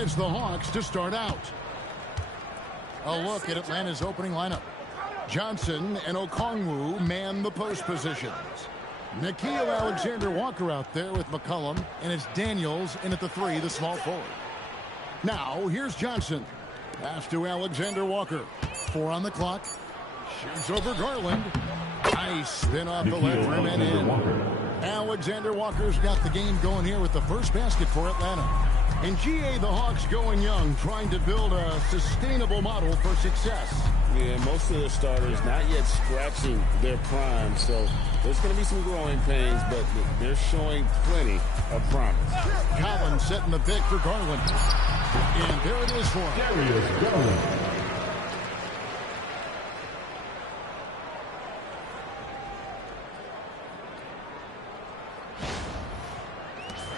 it's the Hawks to start out. A look at Atlanta's opening lineup. Johnson and Okongwu man the post positions. Nickeil Alexander-Walker out there with McCollum, and it's Daniels in at the 3, the small forward. Now, here's Johnson. Pass to Alexander-Walker. 4 on the clock. Shoots over Garland. Nice spin off the left rim and in. Alexander-Walker's got the game going here with the first basket for Atlanta. In GA, the Hawks going young, trying to build a sustainable model for success. Yeah, most of the starters not yet scratching their prime, so there's going to be some growing pains, but they're showing plenty of promise. Collins setting the pick for Garland. And there it is for him. Darius Garland.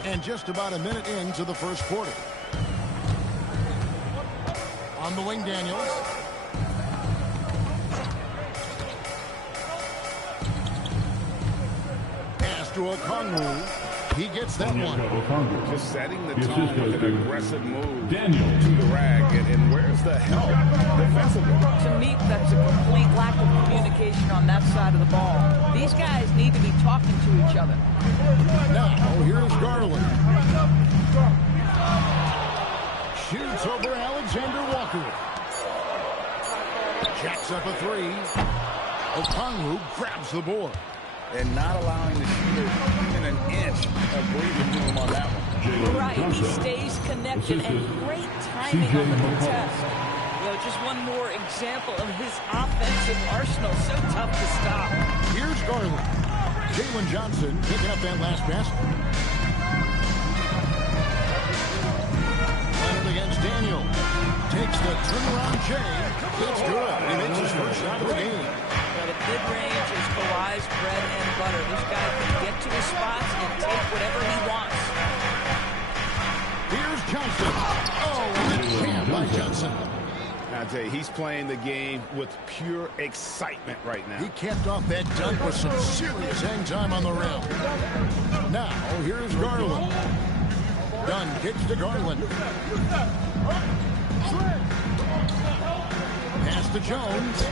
And just about a minute into the first quarter. On the wing, Daniels. Pass to Okongwu. He gets that one. Just setting the tone with an aggressive move to the rag. And where's the help defensively? To me, that's a complete lack of communication on that side of the ball. These guys need to be talking to each other. Now, here's Garland. Shoots over Alexander-Walker. Jacks up a 3. Okongwu grabs the board. And not allowing the shooter even an inch of breathing room on that one. Right, he stays connected and great timing on the contest. You know, just one more example of his offensive arsenal. So tough to stop. Here's Garland. Jalen Johnson picking up that last basket. Leonard against Daniel. Takes the turnaround J. It's good. He makes his first shot of the game. But a mid-range is Kawhi's bread and butter. This guy can get to his spots and take whatever he wants. Here's Johnson. Oh, and a jam by Johnson. I tell you, he's playing the game with pure excitement right now. He capped off that dunk with some serious hang time on the rim. Now, here's Garland. Dunn kicks to Garland. Pass to Jones.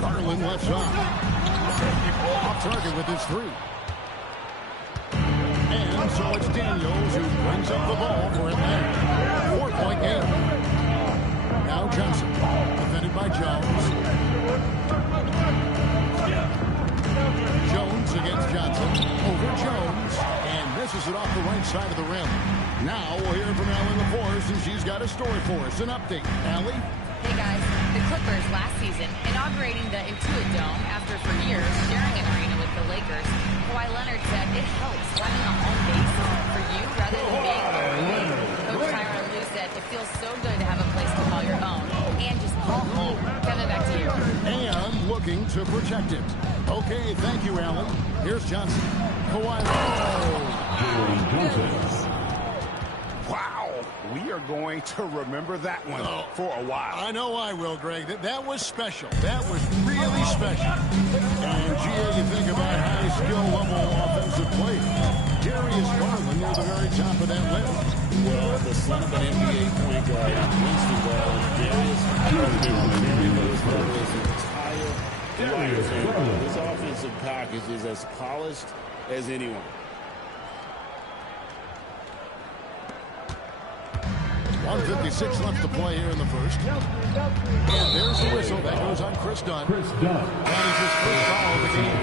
Garland left off. Off target with his 3. And so it's Daniels who brings up the ball for Atlanta. 4-point game. Now Johnson, defended by Jones. Jones against Johnson. Over Jones. And misses it off the right side of the rim. Now we'll hear from Allie LaForce, and she's got a story for us. An update. Allie? Hey guys, the Clippers last season inaugurating the Intuit Dome after for years sharing an arena with the Lakers. Kawhi Leonard said it helps having a home base for you rather than being away. Coach Tyronn Lue said it feels so good to have a place to call your own and just call home. Kevin, back to you. And looking to protect it. Okay, thank you, Allie. Here's Johnson. Kawhi Leonard. Wow, we are going to remember that one for a while. I know I will, Greg. That was special. That was really special. And, GA, you think about high skill level offensive play. Darius Garland near the very top of that list. Well, the son of an NBA point guard, Winston Garland, Darius Garland, this offensive package is as polished as anyone. 1:56 left to play here in the first. And there's the whistle. That goes on Chris Dunn. That is his first foul of the game.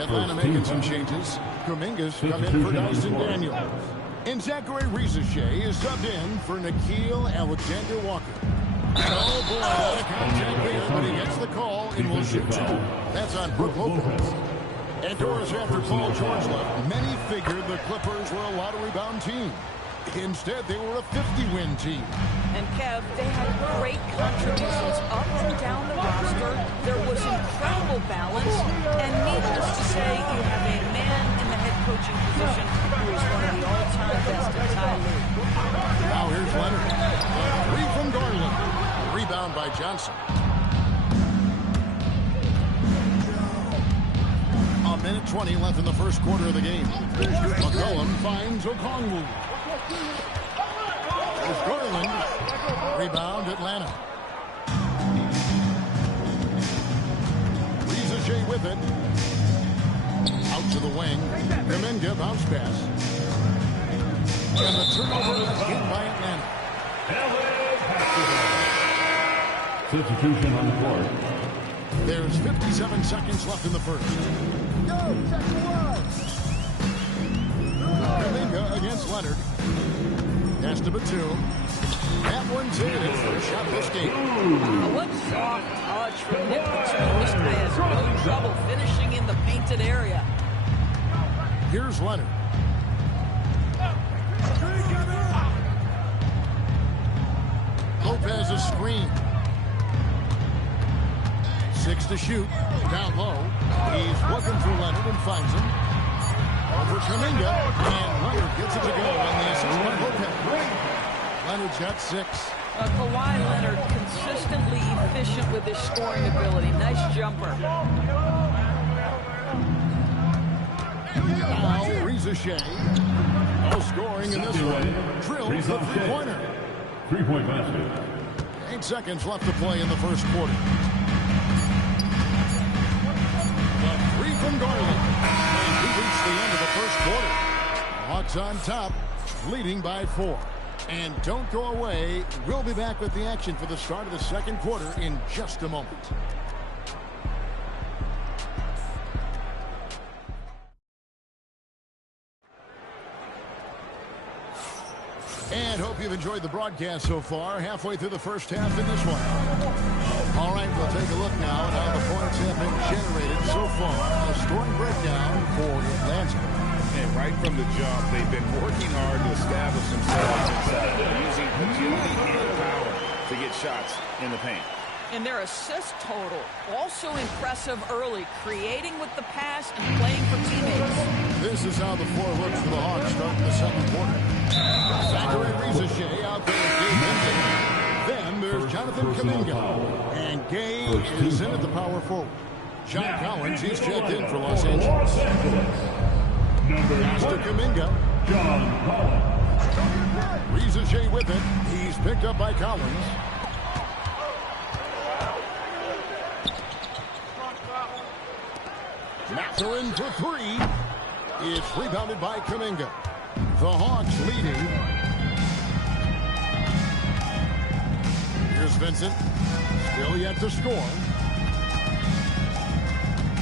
Atlanta making some changes. Kuminga's come in for Dyson Daniels. And Zachary Rizachet is subbed in for Nickeil Alexander-Walker. Oh, boy, out of contact there, but he gets the call and will shoot 2. That's on Brook Lopez. And doors after Paul George left, many figured the Clippers were a lottery-bound team. Instead, they were a 50-win team. And Kev, they had great contributions up and down the roster. There was incredible balance. And needless to say, you have a man in the head coaching position who is one of the all-time best in Ty Lue. Now here's Leonard. 3 from Garland. Rebound by Johnson. A minute 4:20 left in the first quarter of the game. McCollum finds Okongwu. There's Garland. Rebound, Atlanta. Shea with it. Out to the wing. Kuminga bounce pass. And the turnover again by Atlanta. Substitution on the court. There's 57 seconds left in the first. Kuminga against Leonard. Has to Batum. That one's in. It's first shot of this game. What soft touch from Nick Batum. This guy has no trouble finishing in the painted area. Here's Leonard. Lopez a screen. 6 to shoot. Down low. He's looking for Leonard and finds him. Over Kuminga. And Leonard gets it to go on the assist by Lopez. Leonard's got 6. Kawhi Leonard consistently efficient with his scoring ability. Nice jumper. Now, Reza Shea. No scoring in this one. Drilled the three-pointer. Three-point basket. 8 seconds left to play in the first quarter. The three from Garland. And we reach the end of the first quarter. Hawks on top, leading by 4. And don't go away. We'll be back with the action for the start of the second quarter in just a moment. And hope you've enjoyed the broadcast so far. Halfway through the first half in this one. All right, we'll take a look now at how the points have been generated so far. A scoring breakdown for Atlanta. And right from the jump, they've been working hard to establish themselves inside, using agility and power to get shots in the paint. And their assist total, also impressive early, creating with the pass and playing for teammates. This is how the floor looks for the Hawks starting the second quarter. Zachary Reza Shea out there with Gabe Vincent. Then there's Jonathan Kuminga. And Gabe is in at the power forward. John Collins, he's checked in for Los Angeles. Pass to Kuminga. John Collins. Reza Shea with it. He's picked up by Collins. Mathurin for 3. It's rebounded by Kuminga. The Hawks leading. Here's Vincent. Still yet to score.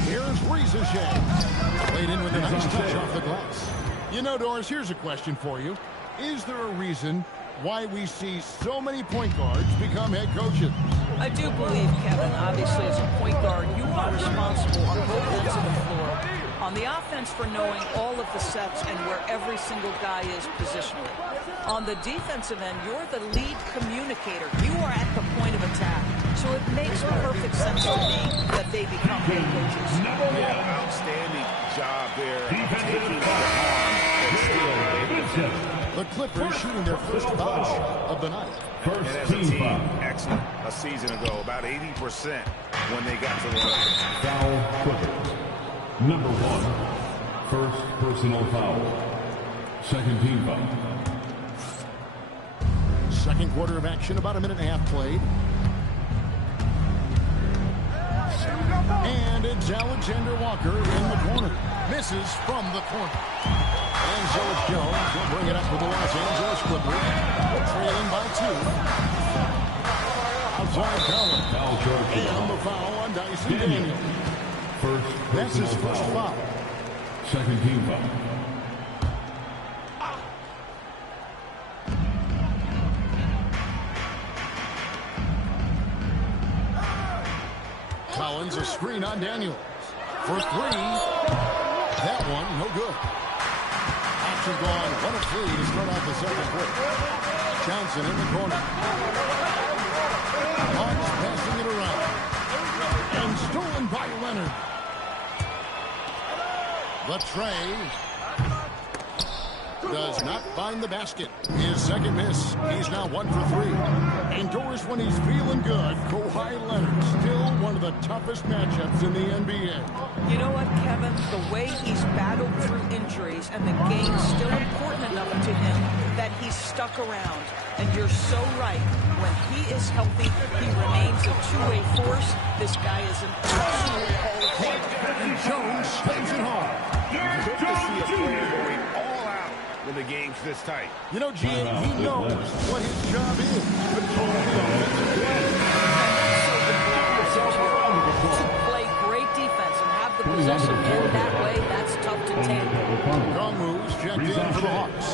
Here's Reza Shea. Played in with a nice touch off the glass. You know, Doris, here's a question for you. Is there a reason why we see so many point guards become head coaches? I do believe, Kevin, obviously as a point guard, you are responsible on both ends of the floor. On the offense for knowing all of the sets and where every single guy is positionally. On the defensive end, you're the lead communicator. You are at the point of attack. So it makes perfect sense to me that they become head coaches. Yeah, outstanding job there. Taking the arm and still able to. The Clippers shooting their first foul shot of the night. And as a team, excellent. A season ago, about 80% when they got to the line. Foul Clippers. Number 1. First personal foul. Second team foul. Second quarter of action, about a minute and a half played. And it's Alexander Walker in the corner. Misses from the corner. And so it's Jones. He'll bring it up with the Los Angeles Clippers. Trailing by 2. Outside Collins. And the foul on Dyson Daniels. That's his first foul. Second team foul. Collins a screen on Daniels. For 3. That one, no good. Action gone 1 of 3 to start off the second quarter. Johnson in the corner. Hawks passing it around. And stolen by Leonard. The tray. does not find the basket. His second miss. He's now 1 for 3. Indoors when he's feeling good, Kawhi Leonard, still one of the toughest matchups in the NBA. You know what, Kevin? The way he's battled through injuries and the game's still important enough to him that he's stuck around. And you're so right. When he is healthy, he remains a two-way force. This guy is an absolute Hall of Famer. And Jones spins it hard. Good to see a player going all out when the game's this tight. You know, Gene, he knows what his job is. Control the offensive play. To play great defense and have the possession in that way, that's tough to take. Kongwu's checked in for the Hawks.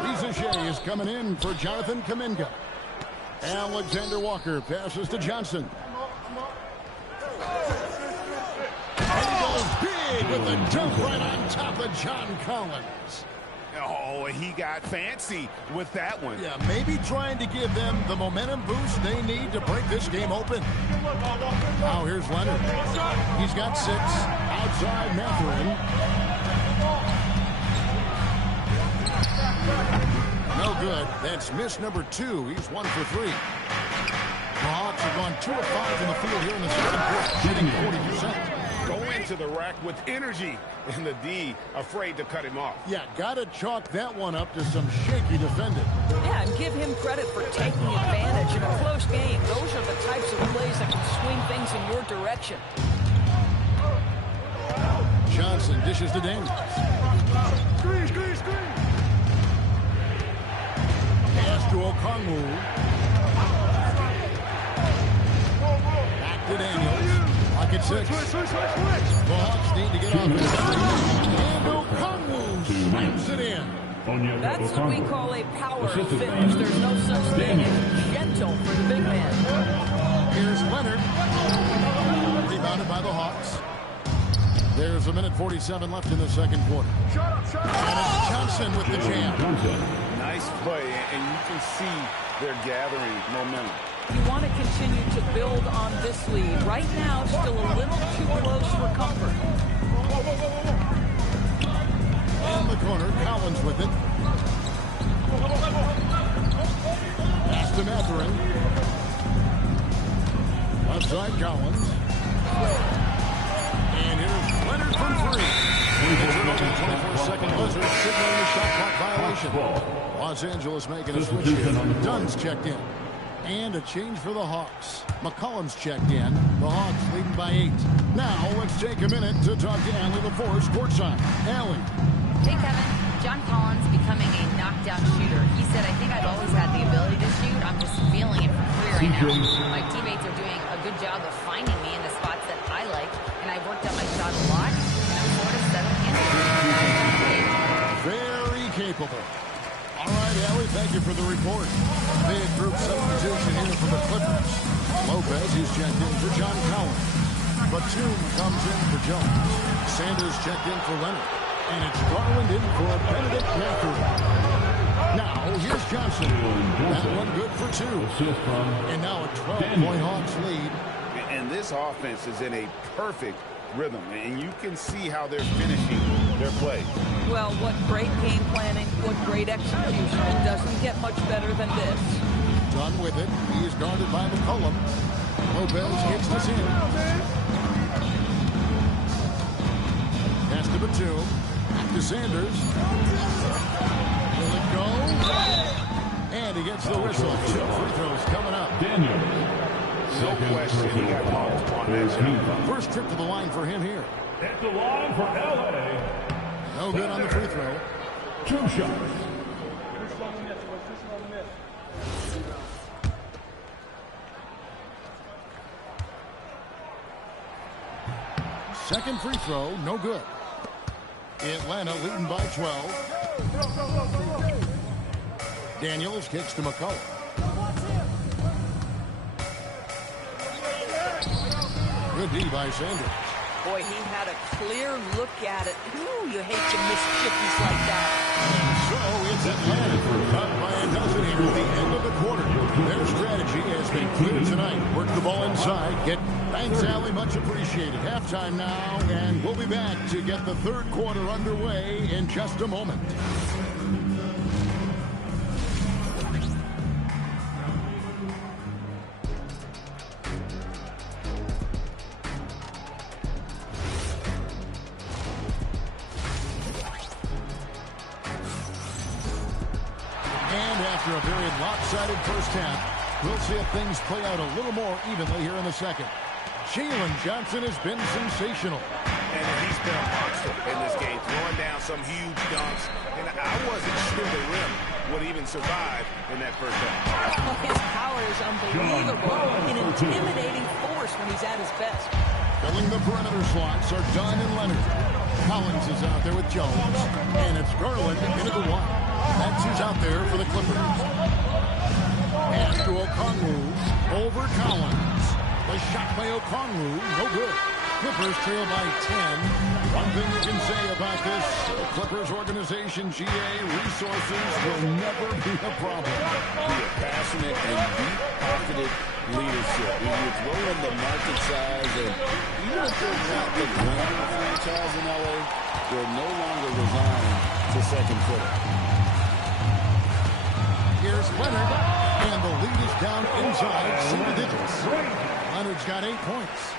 Riza is coming in for Jonathan Kuminga. Alexander Walker passes to Johnson. And he goes big with the dunk right on top of John Collins. Oh, he got fancy with that one. Yeah, maybe trying to give them the momentum boost they need to break this game open. Now here's Leonard. He's got 6. Outside Mathurin. No good. That's miss number 2. He's 1 for 3. The Hawks have gone 2 of 5 in the field here in the second quarter, shooting 40%. Go into the rack with energy, and the D afraid to cut him off. Yeah, gotta chalk that one up to some shaky defending. Yeah, and give him credit for taking advantage in a close game. Those are the types of plays that can swing things in your direction. Johnson dishes to Daniels. Screen. Pass to Okongwu. Back to Daniels. Lock at 6. The Hawks need to get off the screen. And Okongwu slams it in. That's what we call a power finish. There's no such thing as gentle for the big man. Here's Leonard. Rebounded by the Hawks. There's a minute 47 left in the second quarter. And it's Johnson with the jam. Nice play, and you can see they're gathering momentum. You want to continue to build on this lead. Right now, still a little too close for comfort. In the corner, Collins with it. Pass to Mathurin. Left side, Collins. And here's Leonard from 3. It's an open 24-second buzzer, signaling the shot clock violation. Los Angeles making a switch here. Dunn's checked in. And a change for the Hawks. McCollum's checked in. The Hawks leading by 8. Now, let's take a minute to talk to Allie LaForce courtside. Allie. Hey, Kevin. John Collins becoming a knockdown shooter. He said, I think I've always had the ability to shoot. I'm just feeling it for free right now. My teammates are doing a good job of finding me in the spots that I like, and I've worked on my shot a lot, and I'm sort of settling in. Very capable. All right, Allie, thank you for the report. Big group substitution here for the Clippers. Lopez is checked in for John Collins. Batum comes in for Jones. Sanders checked in for Leonard. And it's Garland in for Benedict Mathurin. Now, here's Johnson. That one good for 2. And now a 12-point Hawks lead. And this offense is in a perfect rhythm, and you can see how they're finishing their play. Well, what great game planning, what great execution. It doesn't get much better than this. Done with it. He is guarded by McCollum. Lopez kicks this in. Pass to Batum. Back to Sanders. Will it go? And he gets the whistle. 2 free throws coming up. No question, he got called on that shot. First trip to the line for him here. At the line for LA. No good on the free throw. 2 shots. Second free throw, no good. Atlanta leading by 12. Daniels kicks to McCollum. Good D by Sanders. Boy, he had a clear look at it. Ooh, you hate to miss chippies like that. So it's Atlanta up by a dozen here at the end of the quarter. Their strategy has been clear tonight. Work the ball inside. Thanks, Allie. Much appreciated. Halftime now, and we'll be back to get the third quarter underway in just a moment. After a very lopsided first half, we'll see if things play out a little more evenly here in the second. Jalen Johnson has been sensational. And he's been a monster in this game, throwing down some huge dunks. And I wasn't sure the rim would even survive in that first half. His power is unbelievable. An intimidating force when he's at his best. Filling the perimeter slots are Dunn and Leonard. Collins is out there with Jones. And it's Garland into the one. That's who's out there for the Clippers. Pass to Okongwu over Collins. The shot by Okongwu, no good. Clippers trail by 10. One thing you can say about this, Clippers organization, GA, resources will never be a problem. Be a passionate and deep-pocketed leadership. When you throw in the market size, and even if they're not the grand franchise in LA, they're no longer resigned to second fiddle. Here's Leonard, and the lead is down inside single digits. Leonard's got 8 points.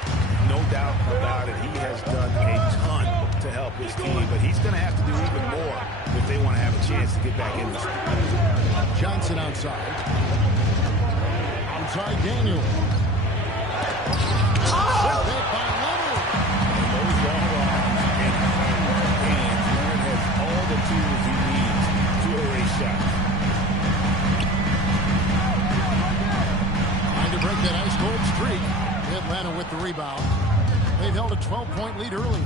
No doubt about it. He has done a ton to help his team, but he's going to have to do even more if they want to have a chance to get back in this. Johnson outside. Outside Daniel. Set back by Leonard. Those long arms and hands. Leonard has all the tools he needs to erase shots. Trying to break that ice-cold streak. Atlanta with the rebound. They've held a 12-point lead early.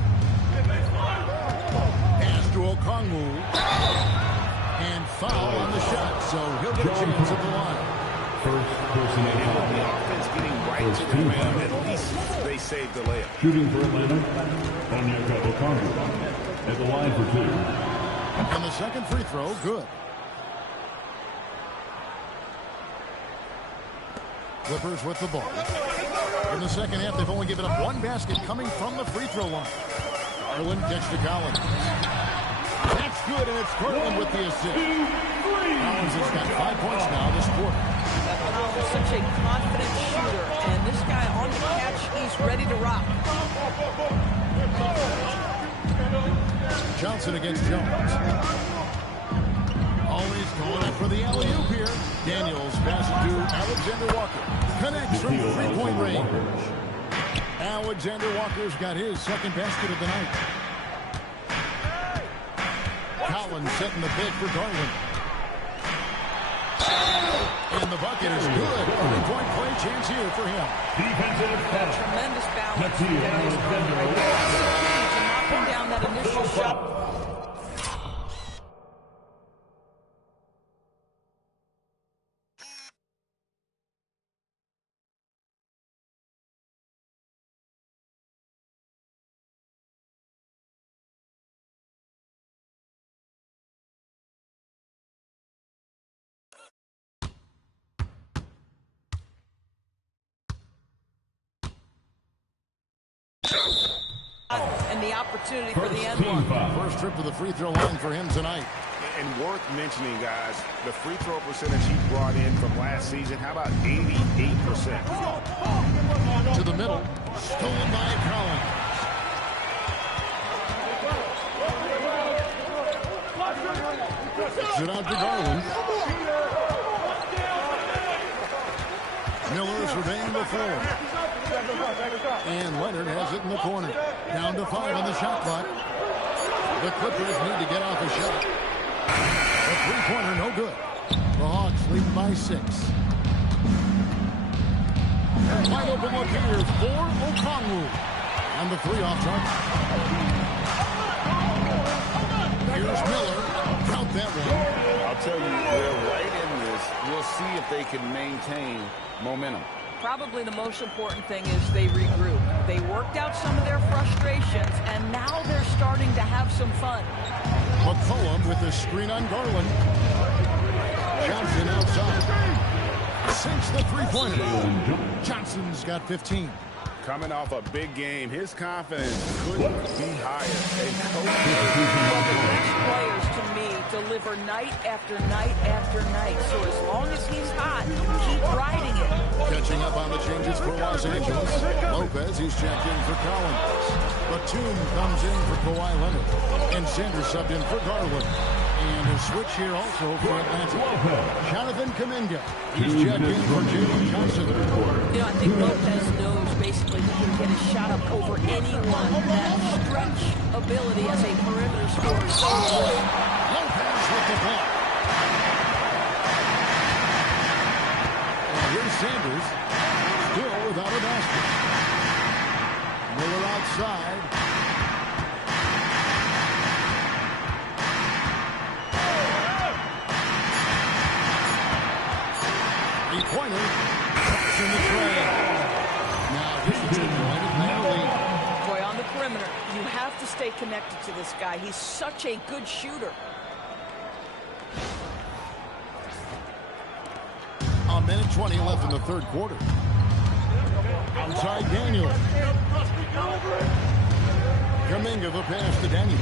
Pass to Okongwu. And foul on the shot, so he'll get a chance at the line. First personal And with the foul. offense getting right to the rim, at least they saved the layup. Shooting for Atlanta, Onyeka Okongwu at the line for 2. And the second free throw, good. Clippers with the ball. In the second half, they've only given up one basket coming from the free throw line. Garland gets to Collins. That's good, and it's Garland with the assist. Collins has got 5 points now this quarter. Collins, such a confident shooter, and this guy on the catch, he's ready to rock. Johnson against Jones. Always going for the alley-oop here. Daniels passes to Alexander Walker. Connects from three-point range. Alexander Walker's got his second basket of the night. Collins setting the bid for Garland. And the bucket is good. Three-point play chance here for him. Defensive foul. Tremendous balance. Nakia Alexander. Knocking down that initial shot. And the opportunity for the end one. First trip to the free throw line for him tonight. And worth mentioning, guys, the free throw percentage he brought in from last season, how about 88%? To the middle. Stolen by Collins. It out to Garland. Miller surveying the floor. And Leonard has it in the corner. Down to 5 on the shot clock. The Clippers need to get off a shot. The three-pointer, no good. The Hawks lead by 6. Wide open look here for Okongwu. On the 3 off target. Here's Miller. Count that one. I'll tell you, they're right in this. We'll see if they can maintain momentum. Probably the most important thing is they regroup. They worked out some of their frustrations, and now they're starting to have some fun. McCollum with the screen on Garland. Johnson outside. Sinks the three-pointer. Johnson's got 15. Coming off a big game, his confidence couldn't be higher. These players, to me, deliver night after night after night. So as long as he's hot, keep riding it. Catching up on the changes for Los Angeles. Lopez, he's checked in for Collins. Batum comes in for Kawhi Leonard. And Sanders subbed in for Garland. And a switch here also for Atlanta. Jonathan Kuminga. He's checked in for Jalen Johnson. You know, I think Lopez knows basically he can get a shot up over anyone. That stretch ability as a perimeter scorer. Lopez with the block. And here's Sanders. Still without a basket. Miller outside. Pointer, in the tray. Now this is a lead. Boy, on the perimeter, you have to stay connected to this guy. He's such a good shooter. A minute 20 left in the third quarter. Outside Daniel. Kuminga the pass to Daniel.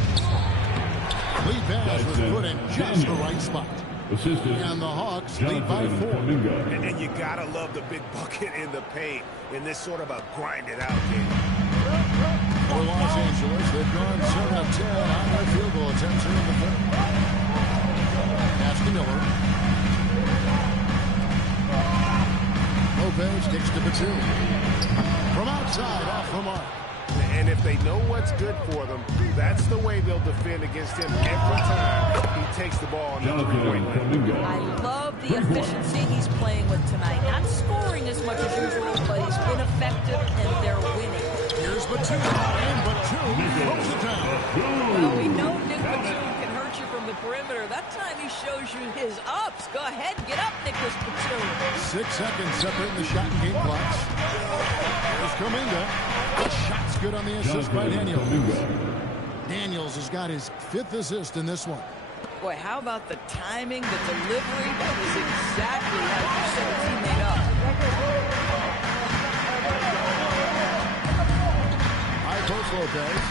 Lead pass was put in just the right spot. And the Hawks lead by 4. And you gotta love the big bucket in the paint in this sort of a grind-it-out game. For Los Angeles, they've gone 7 of 10 on their field goal attempts in the third. Pass to Miller. Lopez kicks to Batum. From outside, off the mark. And if they know what's good for them, that's the way they'll defend against him every time he takes the ball on the three-point line. I love the efficiency he's playing with tonight. Not scoring as much as usual, but he's been effective and they're winning. Here's Batum, and Batum throws it down. Well, we know Nick Batum can hurt you from the perimeter. That time he shows you his ups. Go ahead, get up, Nicholas Batum. 6 seconds separating the shot and game clocks. Here's Kuminga. The shot's good on the assist by Daniels. Daniels has got his 5th assist in this one. Boy, how about the timing, the delivery? That was exactly how you set a teammate up. High post Lopez.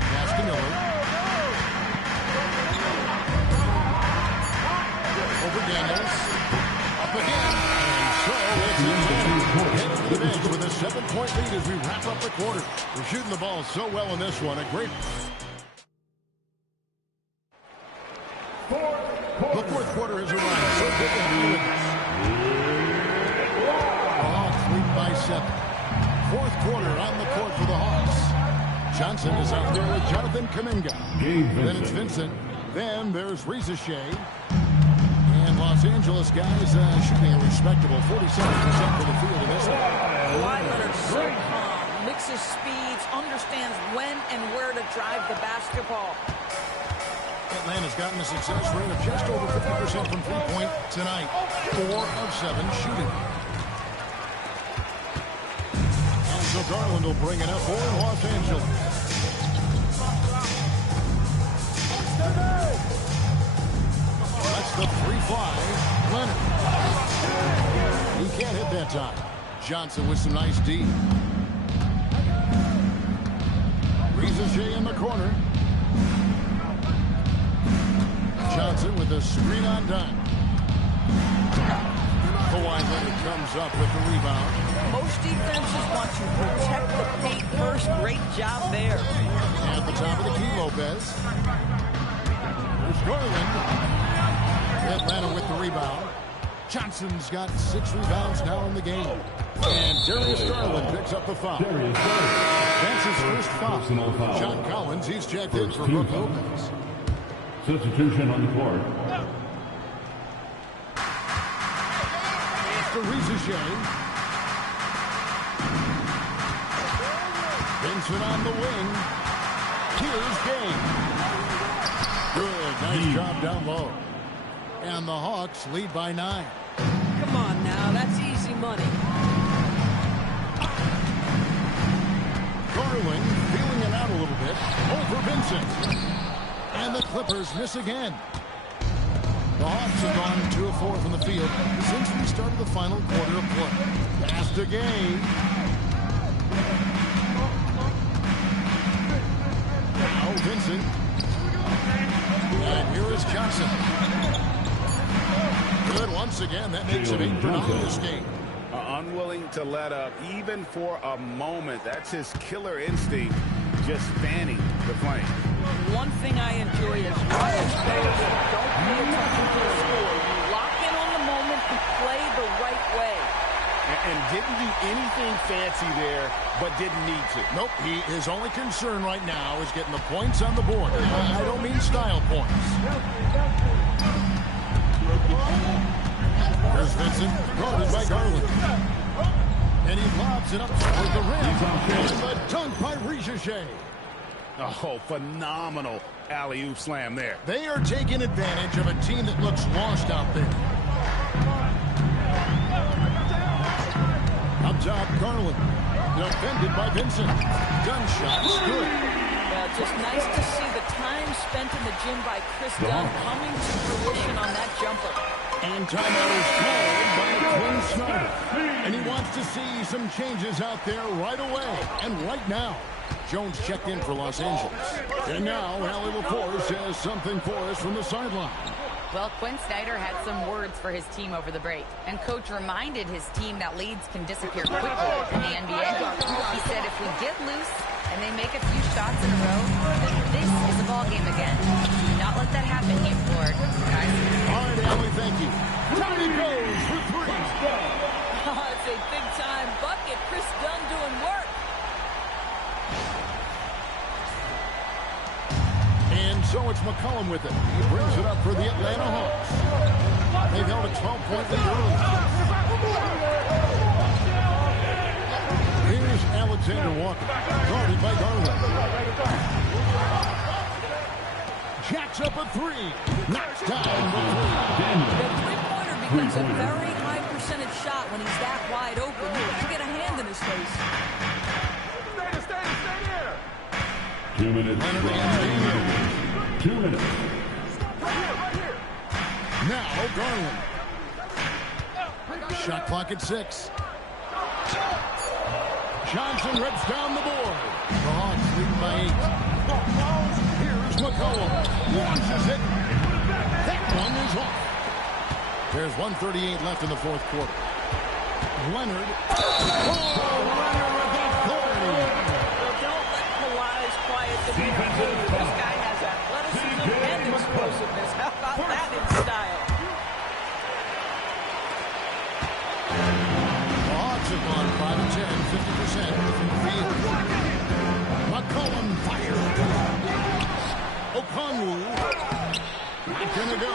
Pass to Miller. Over Daniels. Up again. And so it's heading to the bench with a 7-point lead as we wrap up the quarter. We're shooting the ball so well in this one. A great... The fourth quarter has arrived. So good to have you with us. The Hawks lead by 7. Fourth quarter on the court for the Hawks. Johnson is out there with Jonathan Kuminga. Then it's Vincent. Then there's Ricochet. And Los Angeles guys shooting a respectable 47% for the field in this one. Kawhi Leonard so calm, mixes speeds, understands when and where to drive the basketball. Atlanta's gotten a success rate of just over 50% from three-point tonight. 4 of 7 shooting. And so Garland will bring it up for Los Angeles. That's the 3-fly. Leonard. He can't hit that time. Johnson with some nice D. Ricochet in the corner. Johnson with a screen on dime. Kawhi Leonard comes up with the rebound. Most defenses want to protect the paint first. Great job there. At the top of the key, Lopez. There's Garland. Atlanta with the rebound. Johnson's got 6 rebounds now in the game. And Darius Garland picks up the foul. That's his first foul. John Collins, he's checked in for Brook Lopez. Substitution on the court. After Ricochet. Vincent on the wing. Here's Game. Good, nice job down low. And the Hawks lead by 9. Come on now, that's easy money. Garland feeling it out a little bit. Over Vincent. And the Clippers miss again. The Hawks have gone 2 of 4 from the field since we started the final quarter of play. Pass to Gay. Now Vincent. And here is Johnson. Good once again. That makes it 8 for 9 in this game. Unwilling to let up even for a moment. That's his killer instinct, just fanning the flame. one thing I enjoy is watching players who don't pay attention to the score. You lock in on the moment and play the right way. And didn't do anything fancy there, but didn't need to. Nope, his only concern right now is getting the points on the board. I don't mean style points. Here's Vincent, guarded by Garland. And he lobs it up toward the rim. And the dunk by Ricochet. Oh, phenomenal alley-oop slam there. They are taking advantage of a team that looks lost out there. Up top, Garland. Defended by Vincent. Gunshot's good. Well, just nice to see the time spent in the gym by Chris Dunn coming to fruition on that jumper. And timeout is called by Quinn Snyder. And he wants to see some changes out there right away and right now. Jones checked in for Los Angeles. And now Allie LaForce has something for us from the sideline. Well, Quinn Snyder had some words for his team over the break, and coach reminded his team that leads can disappear quickly in the NBA. He said if we get loose and they make a few shots in a row, then this is a ball game again. Do not let that happen, he implored. Guys. All right, Allie, thank you. Down he goes for three. It's a big-time bucket. Chris Dunn doing work. And so it's McCollum with it. He brings it up for the Atlanta Hawks. They've held a 12-point lead early. Here's Alexander Walker, guarded by Garland. Jacks up a three. Knocks down the three. The three-pointer becomes a very high percentage shot when he's that wide open. You can get a hand in his face. Stay there. 2 minutes. 2 minutes. Now Garland. Shot clock at 6. Johnson rips down the board. The Hawks lead by 8. Here's McCollum. Launches it. That one is off. There's 1:38 left in the fourth quarter. Leonard. Oh, Leonard with authority. Don't let Kawhi's quiet the defense. This guy has athleticism and explosiveness. How about that in style? The Hawks have gone 5 of 10, 50% from the field. McCollum fired. Okongwu. Not gonna go.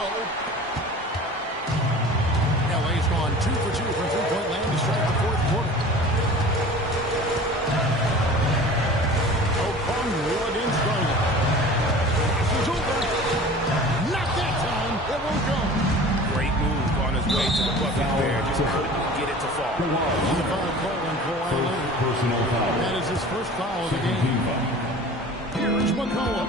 LA's gone 2 for 2 from three-point land to start the fourth quarter. Okongwu against Garland. This is over. Not that time. It won't go. Great move on his way to the bucket there. Just couldn't get it to fall. On the foul call on Kawhi Leonard. Personal foul. That is his first foul of the game. Here's McCollum.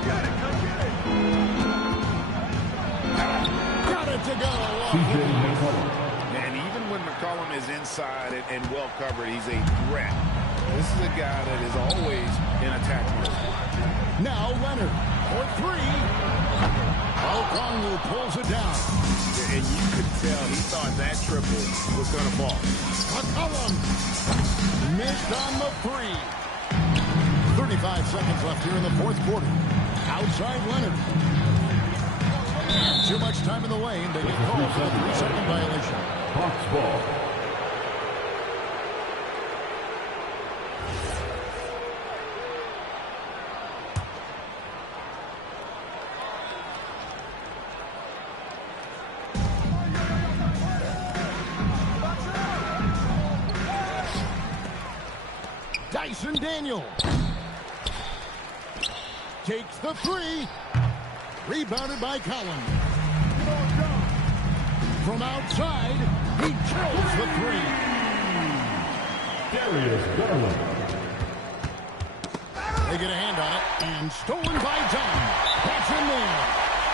Got it to go. CJ McCollum. And even when McCollum is inside and well covered, he's a threat. This is a guy that is always in attack mode. Now Leonard for three. Okongwu pulls it down. And you could tell he thought that triple was going to fall. McCollum missed on the three. 35 seconds left here in the fourth quarter. Outside Leonard. Too much time in the lane. They get called for a 3-second violation. Hawks ball. Dyson Daniel takes the three. Rebounded by Collins. From outside, he drills the three. Darius Garland. They get a hand on it, and stolen by Dunn. That's in there.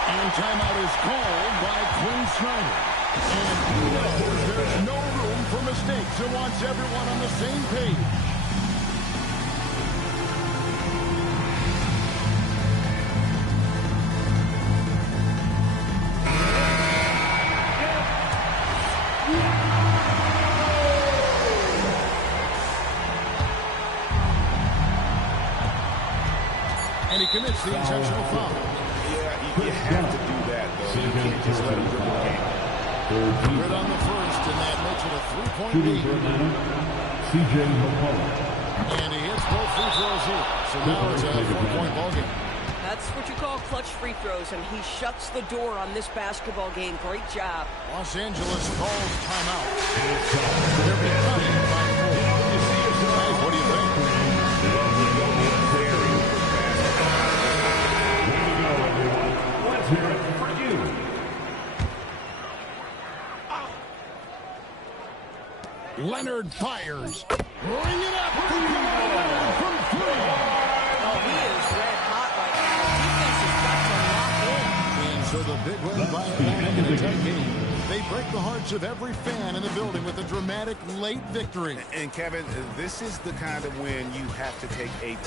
And timeout is called by Quinn Snyder. And he knows there's no room for mistakes and wants everyone on the same page. And And he commits the intentional foul. Yeah, you have to do that, though. You can't just let him dribble the game. Good on the first, and that makes it a three-point lead. CJ McCollum. And he hits both free throws here. So now it's a 4-point ballgame. That's what you call clutch free throws, and he shuts the door on this basketball game. Great job. Los Angeles calls timeout. They're behind by 4. Guys, what do you think? Let's hear it for you. Leonard fires. Bring it up. Leonard from 3. Oh, he is red hot right now. Defense has got to lock in. And so the big win by Atlanta in a tight game. They break the hearts of every fan in the building with a dramatic late victory. And Kevin, this is the kind of win you have to take a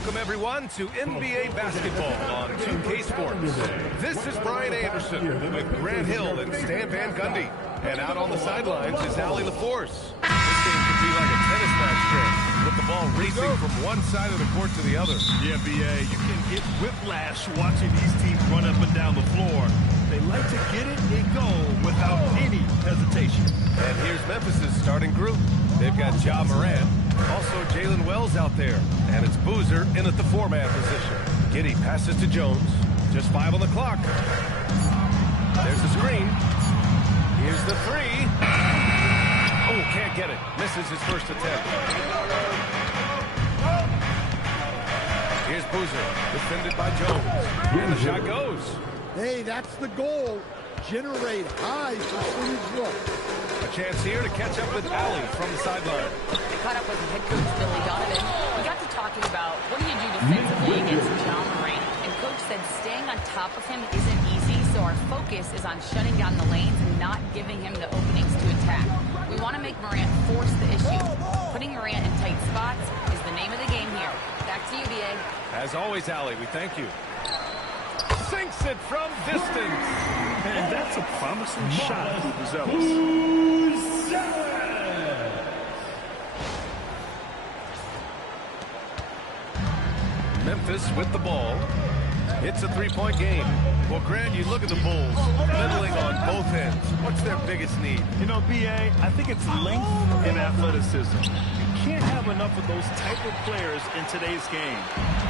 Welcome, everyone, to NBA basketball on 2K Sports. This is Brian Anderson with Grant Hill and Stan Van Gundy. And out on the sidelines is Allie LaForce. This game could be like a tennis match, Grant, with the ball racing from one side of the court to the other. Yeah, BA, you can get whiplash watching these teams run up and down the floor. They like to get it and go without any hesitation. And here's Memphis' starting group. They've got Ja Morant, also Jalen Wells out there, and it's Boozer in at the four-man position. Giddey passes to Jones. Just 5 on the clock. There's the screen. Here's the three. Oh, can't get it. Misses his first attempt. Here's Boozer, defended by Jones. And the shot goes. Hey, that's the goal. Generate high percentage look. A chance here to catch up with Allie from the sideline. I caught up with head coach Billy Donovan. We got to talking about what do you do defensively against John Morant. And coach said staying on top of him isn't easy, so our focus is on shutting down the lanes and not giving him the openings to attack. We want to make Morant force the issue. Putting Morant in tight spots is the name of the game here. Back to you, B.A. As always, Allie, we thank you. Sinks it from distance. And that's a promising shot for the Zealous. Memphis with the ball. It's a three-point game. Well, Grant, you look at the Bulls, middling on both ends. What's their biggest need? You know, B.A., I think it's length and athleticism. You can't have enough of those type of players in today's game.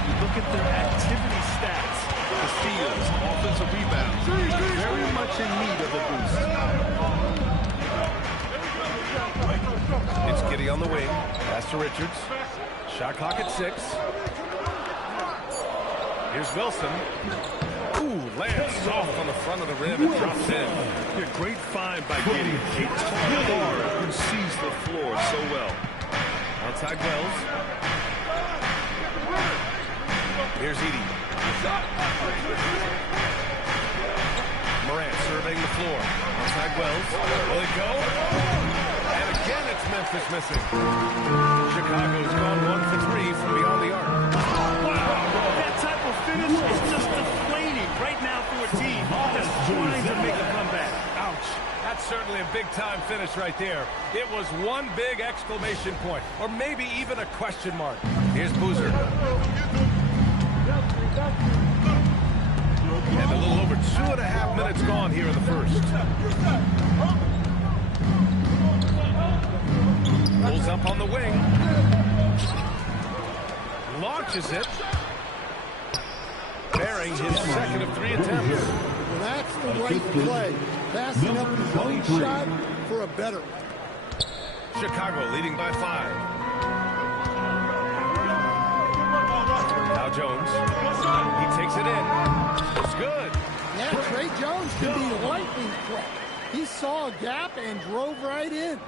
You look at their activity stats, the steals, offensive rebounds. Very much in need of a boost. It's Giddey on the wing. Pass to Richards. Shot clock at 6. Here's Wilson. Ooh, lands soft on the front of the rim and drops in. A great find by Giddey. A tall guard who sees the floor so well. Outside Wells. Here's Edey. Morant surveying the floor. Outside Wells. Will it go? And again, it's Memphis missing. Chicago's gone 1 for 3 from beyond the arc. That type of finish is just deflating right now for a team that's trying to make a comeback. Ouch. That's certainly a big-time finish right there. It was one big exclamation point, or maybe even a question mark. Here's Boozer. And a little over 2.5 minutes gone here in the first. Pulls up on the wing. Launches it. Bearing his second of 3 attempts. Well, that's the right play. Passing up his own shot for a better one. Chicago leading by 5. Now Jones. He takes it in. It's good. Yeah, Trey Jones can be lightning quick. He saw a gap and drove right in.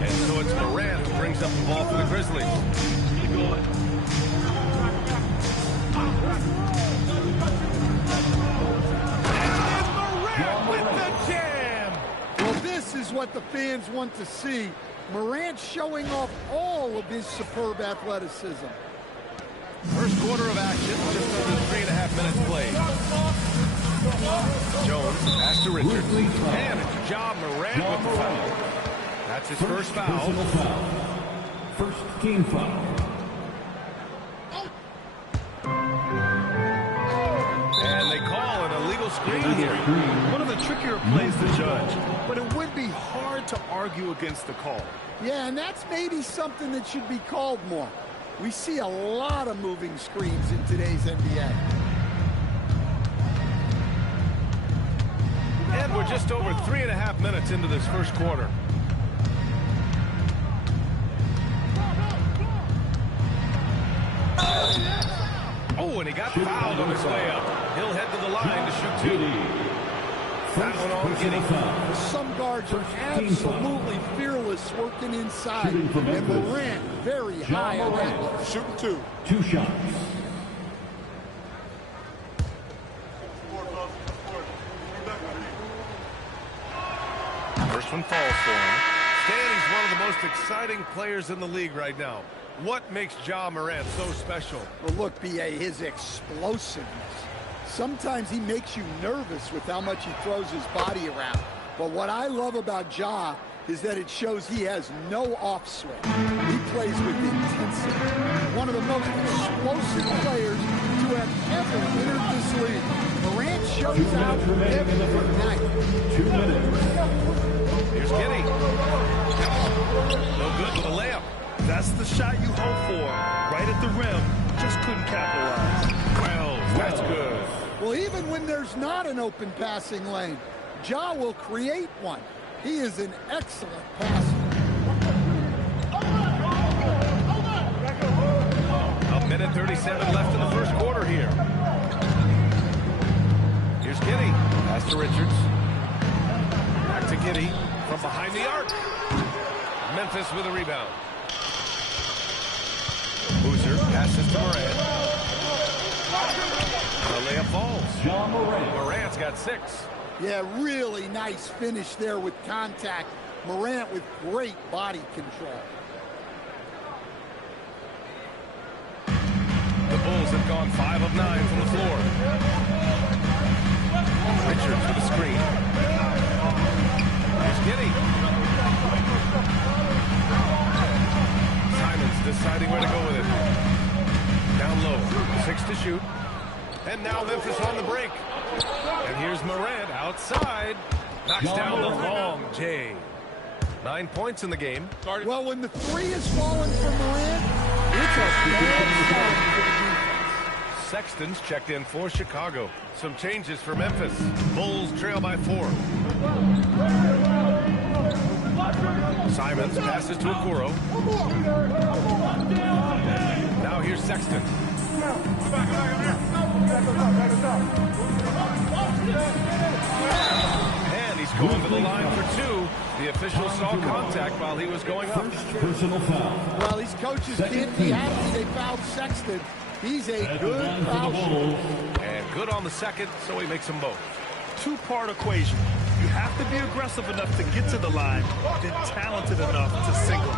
And so it's Morant who brings up the ball for the Grizzlies. Morant with the jam! Well, this is what the fans want to see. Morant showing off all of his superb athleticism. First quarter of action, just under 3.5 minutes played. Jones, pass to Richards. And it's Ja Morant with the foul. That's his first foul. First team foul. And they call an illegal screen here. One of the trickier plays to judge, but it would be hard to argue against the call. Yeah, and that's maybe something that should be called more. We see a lot of moving screens in today's NBA. And we're just over 3.5 minutes into this first quarter. Oh, and he got fouled on his way up. He'll head to the line to shoot 2. That one on Giddey. Some guards are absolutely fearless working inside. And Morant very high on that list. Shooting 2. 2 shots. First one falls for him. Stan, he's one of the most exciting players in the league right now. What makes Ja Morant so special? Well, look, B.A., his explosiveness. Sometimes he makes you nervous with how much he throws his body around. But what I love about Ja is that it shows he has no off swing. He plays with intensity. One of the most explosive players to have ever entered this league. Morant shows out every night. 2 minutes. Here's Giddey. No good with a layup. That's the shot you hope for. Right at the rim. Just couldn't capitalize. Wells, that's good. Well, even when there's not an open passing lane, Ja will create one. He is an excellent passer. A minute 37 left in the first quarter here. Here's Giddey. Pass to Richards. Back to Giddey from behind the arc. Memphis with a rebound. Boozer passes to Morant. The layup falls. Ja Morant. Morant's got 6. Yeah, really nice finish there with contact. Morant with great body control. The Bulls have gone 5 of 9 from the floor. Richards with a screen. Here's Giddey. Simons deciding where to go with it. Down low. 6 to shoot. And now Memphis on the break. And here's Morant outside. Knocks down the long J. 9 points in the game. Well, when the three is falling for Morant, it's a bad sign for the defense. Sexton's checked in for Chicago. Some changes for Memphis. Bulls trail by 4. Simons passes to Okoro. Now here's Sexton. And he's going to the line for 2. The official saw contact while he was going up. Personal foul. Well, these coaches can't be happy they fouled Sexton. He's a good foul shooter. And good on the second, so he makes them both. Two-part equation. You have to be aggressive enough to get to the line, then talented enough to single it.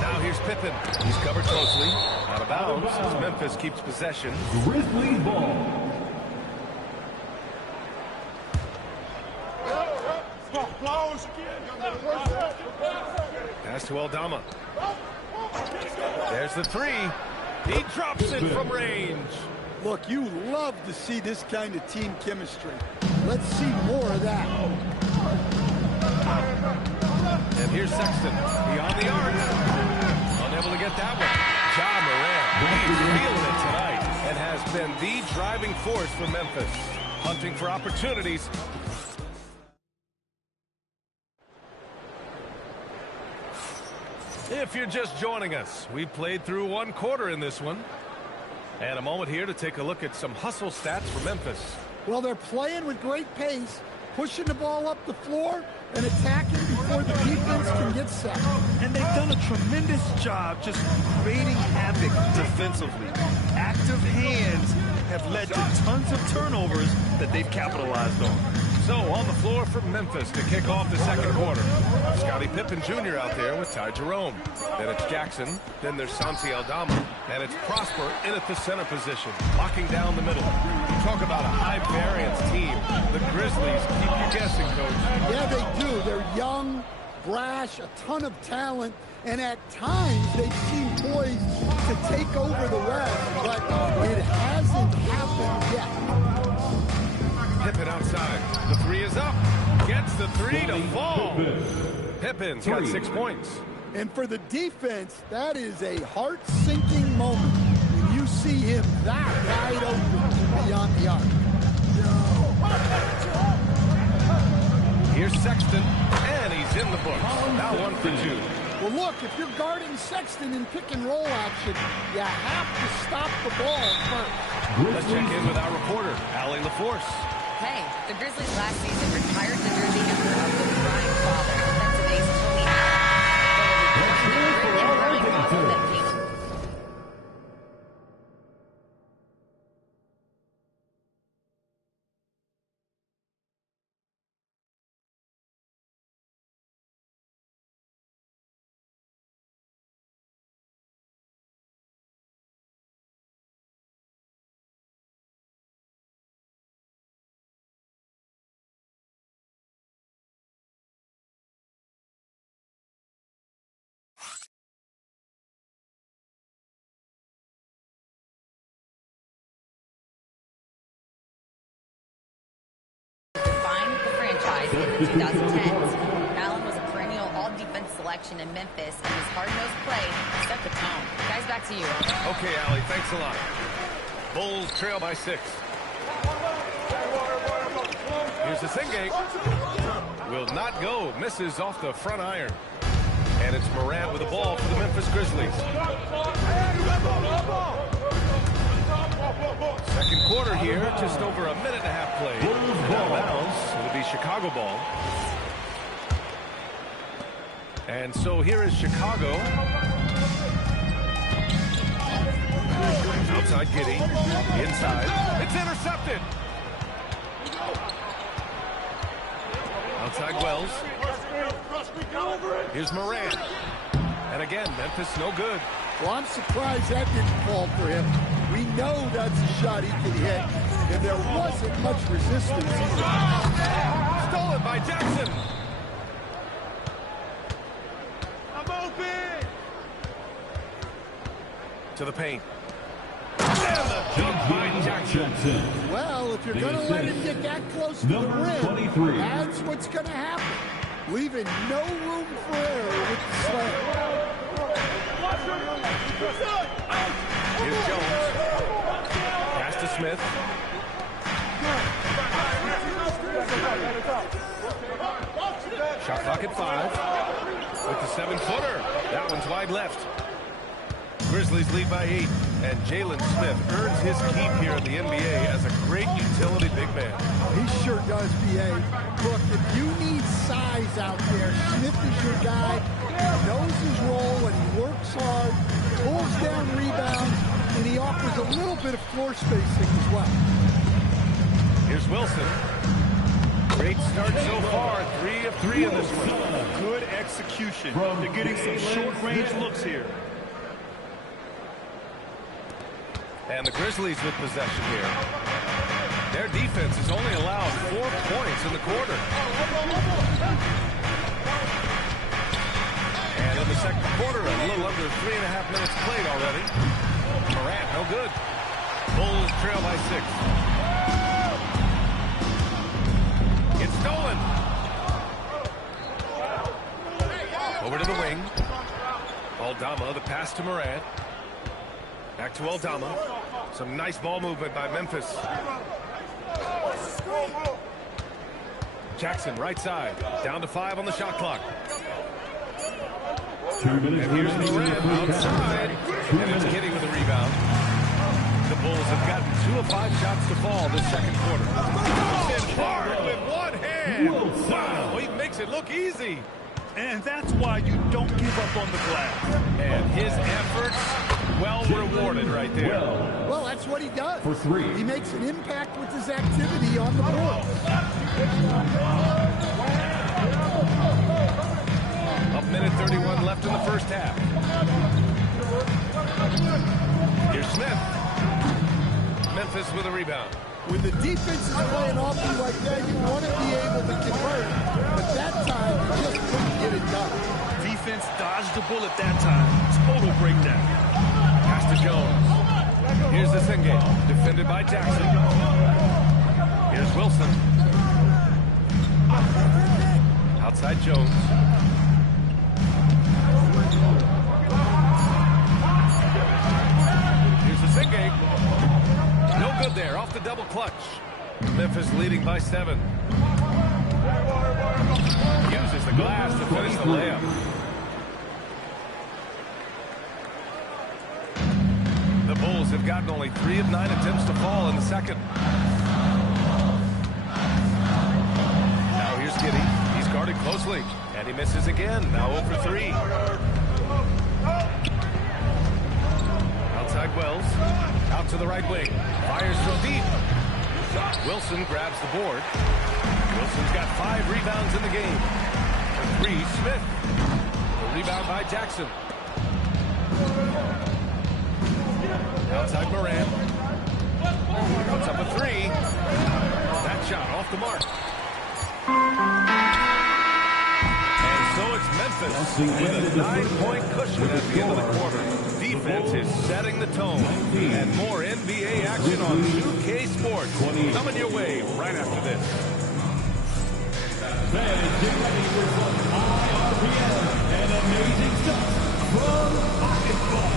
Now here's Pippen. He's covered closely. Out of bounds as Memphis keeps possession. Grizzlies ball. Pass to Aldama. There's the 3. He drops it from range. Look, you love to see this kind of team chemistry. Let's see more of that. And here's Sexton. Beyond the arc. Unable to get that one. Ja Morant. He's feeling it tonight and has been the driving force for Memphis. Hunting for opportunities. If you're just joining us, we played through 1 quarter in this one. And a moment here to take a look at some hustle stats for Memphis. Well, they're playing with great pace, pushing the ball up the floor and attacking before the defense can get set. And they've done a tremendous job just creating havoc defensively. Active hands have led to tons of turnovers that they've capitalized on. So on the floor for Memphis to kick off the second quarter. Scottie Pippen Jr. out there with Ty Jerome. Then it's Jackson. Then there's Santi Aldama. And it's Prosper in at the center position, locking down the middle. Talk about a high-variance team. The Grizzlies keep you guessing, Coach. Yeah, they do. They're young, brash, a ton of talent, and at times they seem poised to take over the West, but it hasn't happened yet. Pippen outside. The 3 is up. Gets the 3 to fall. Pippen's got 6 points. And for the defense, that is a heart-sinking moment when you see him that wide open beyond the arc. Here's Sexton, and he's in the books. Now 1 for 2. Well, look, if you're guarding Sexton in pick-and-roll action, you have to stop the ball first. Let's check in with our reporter, Allie LaForce. Hey, the Grizzlies last season retired the jersey number of the Bryant father. That's today's Tony. in the 2010s. Allen was a perennial all-defense selection in Memphis, and his hard-nosed play set the tone. Guys, back to you. Okay, Allie, thanks a lot. Bulls trail by 6. Here's the Singate. Will not go. Misses off the front iron. And it's Morant with the ball for the Memphis Grizzlies. Second quarter here, just over a minute and a half played. Out of bounds. It'll be Chicago ball. And so here is Chicago. Outside Giddey. Inside. It's intercepted. Outside Wells. Here's Morant. And again, Memphis no good. Well, I'm surprised that didn't fall for him. We know that's a shot he could hit, and there wasn't much resistance either. Stolen by Jackson. I'm open. To the paint. And the jump by Jackson. Well, if you're going to let him get that close to the rim, that's what's going to happen. Leaving no room for error with the slam. Here's Jones. Pass to Smith. Shot clock at 5. With the 7-footer. That one's wide left. Grizzlies lead by 8. And Jalen Smith earns his keep here in the NBA as a great utility big man. He sure does, B.A. Look, if you need size out there, Smith is your guy. He knows his role and he works hard, pulls down rebounds, and he offers a little bit of floor spacing as well. Here's Wilson. Great start so far. 3 of 3 in this one. Good execution. They're getting some short-range looks here. And the Grizzlies with possession here. Their defense has only allowed 4 points in the quarter. And in the second quarter, a little under 3.5 minutes played already. Morant, no good. Bulls trail by 6. It's stolen. Over to the wing. Aldama, the pass to Morant. Back to Aldama. Some nice ball movement by Memphis. Jackson, right side. Down to 5 on the shot clock. And here's Morant outside. And it's Giddey with a rebound. The Bulls have gotten 2 of 5 shots to fall this second quarter. Hit hard with one hand. Wow, he makes it look easy. And that's why you don't give up on the glass. And his efforts, well rewarded right there. Well, that's what he does. For 3. He makes an impact with his activity on the board. A minute 31 left in the first half. Here's Smith. Memphis with a rebound. When the defense is playing off you like that, you want to be able to convert. But that time, you just couldn't get it done. Defense dodged the bullet that time. Total breakdown. Pass to Jones. Here's the Singate. Defended by Jackson. Here's Wilson. Outside Jones. Here's the Singate. No good there. Off the double clutch. Memphis leading by 7. Uses the glass to finish the layup. The Bulls have gotten only 3 of 9 attempts to fall in the second. Now here's Giddey. He's guarded closely. And he misses again. Now 0 for 3. Outside Wells. Out to the right wing. Fires from deep. Wilson grabs the board. Wilson's got 5 rebounds in the game. For 3, Smith. The rebound by Jackson. Outside Morant. Puts up a 3. That shot off the mark. And so it's Memphis with a 9-point cushion at the end of the quarter. Defense is setting the tone. And more NBA action on 2K Sports. Coming your way right after this. Fans, get ready for some high RPM and amazing stuff from Pocket Fun.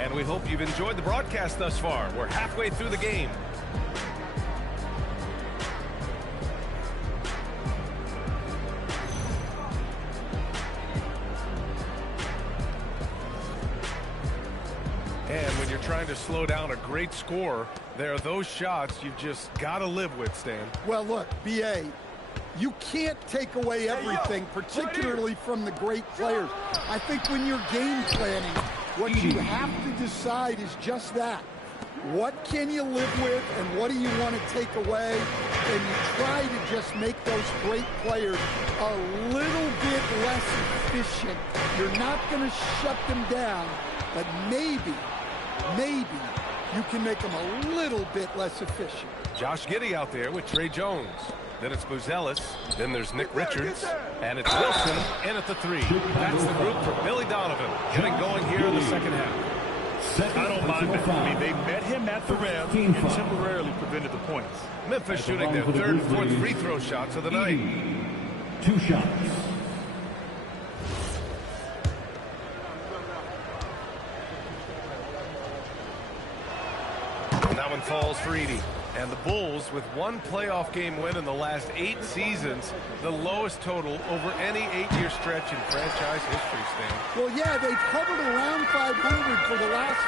And we hope you've enjoyed the broadcast thus far. We're halfway through the game. And when you're trying to slow down a great score, there are those shots you've just got to live with, Stan. Well, look, B.A., you can't take away everything, particularly from the great players. I think when you're game planning, what you have to decide is just that. What can you live with and what do you want to take away? And you try to just make those great players a little bit less efficient. You're not going to shut them down, but maybe you can make them a little bit less efficient. Josh Giddey out there with Trey Jones. Then it's Buzelis. Then there's Nick Richards. And it's Wilson in at the 3. That's the group for Billy Donovan getting going here in the second half. I don't mind that. I mean, they met him at the rim and temporarily prevented the points. Memphis shooting their third and fourth free throw shots of the night. 2 shots. And that one falls for Edey. And the Bulls, with one playoff game win in the last 8 seasons, the lowest total over any 8-year stretch in franchise history, Stan. Well, yeah, they've hovered around 500 for the last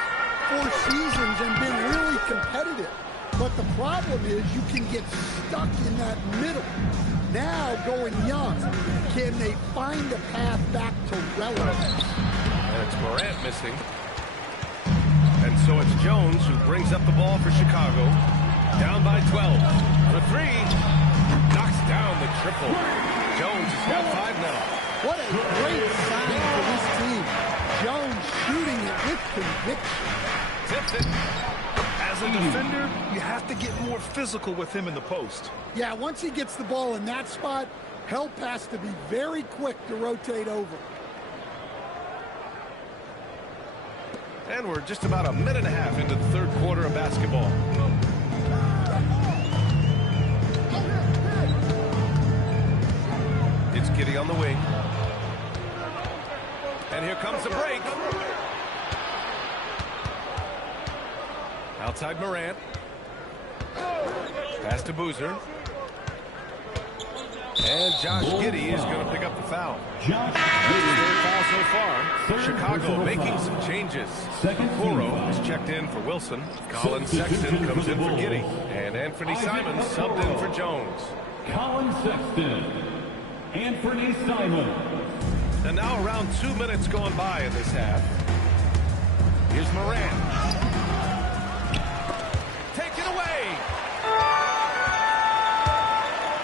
4 seasons and been really competitive. But the problem is you can get stuck in that middle. Now, going young, can they find a path back to relevance? And it's Morant missing. And so it's Jones who brings up the ball for Chicago. Down by 12. For 3. Knocks down the triple. Jones has got 5 now. What a great sign for this team. Jones shooting it with conviction. Tips it. As a defender, you have to get more physical with him in the post. Yeah, once he gets the ball in that spot, help has to be very quick to rotate over. And we're just about a minute and a half into the third quarter of basketball. It's Giddey on the wing. And here comes the break. Outside Morant. Pass to Boozer. And Josh Giddey is going to pick up the foul. Josh Third foul so far. Third Chicago personal making foul. some changes. Second Coro team is foul. checked in for Wilson. Colin Substitution Sexton comes for in the for Bulls. Giddey. And Anthony Simons subbed in for Jones. Colin Sexton. Anthony Simons. And now around 2 minutes going by in this half. Here's Morant. Take it away.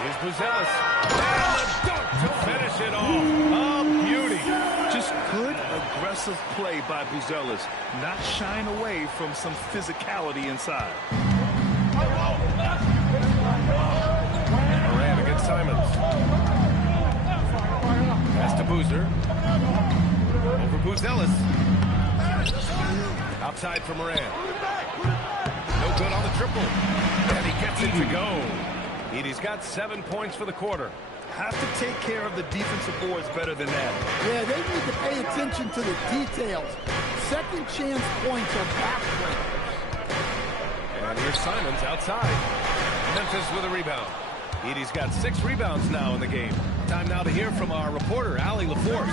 Here's Buzelis. And the dunk to finish it off. A beauty. Just good, aggressive play by Buzelis, not shying away from some physicality inside. Morant against Simons. Pass to Boozer. Over Buzelis. Outside for Morant. No good on the triple. And he gets it to go. Edey's got 7 points for the quarter. Have to take care of the defensive boards better than that. Yeah, they need to pay attention to the details. Second chance points are backbreakers. And here's Simons outside. Memphis with a rebound. Edey's got 6 rebounds now in the game. Time now to hear from our reporter, Allie LaForce.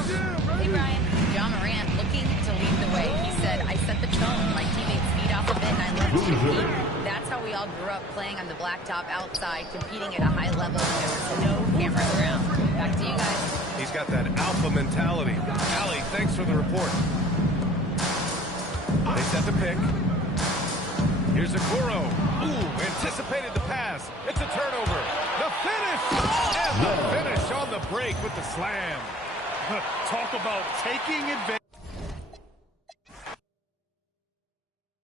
Hey, Brian. John Morant looking to lead the way. He said, I set the tone. My teammates feed off of it, and I love to compete. That's how we all grew up, playing on the blacktop outside, competing at a high level. There was no cameras around. Back to you guys. He's got that alpha mentality. Allie, thanks for the report. They set the pick. Here's Okoro. Ooh, anticipated the pass. It's a turnover. The finish! And the finish on the break with the slam. Talk about taking advantage.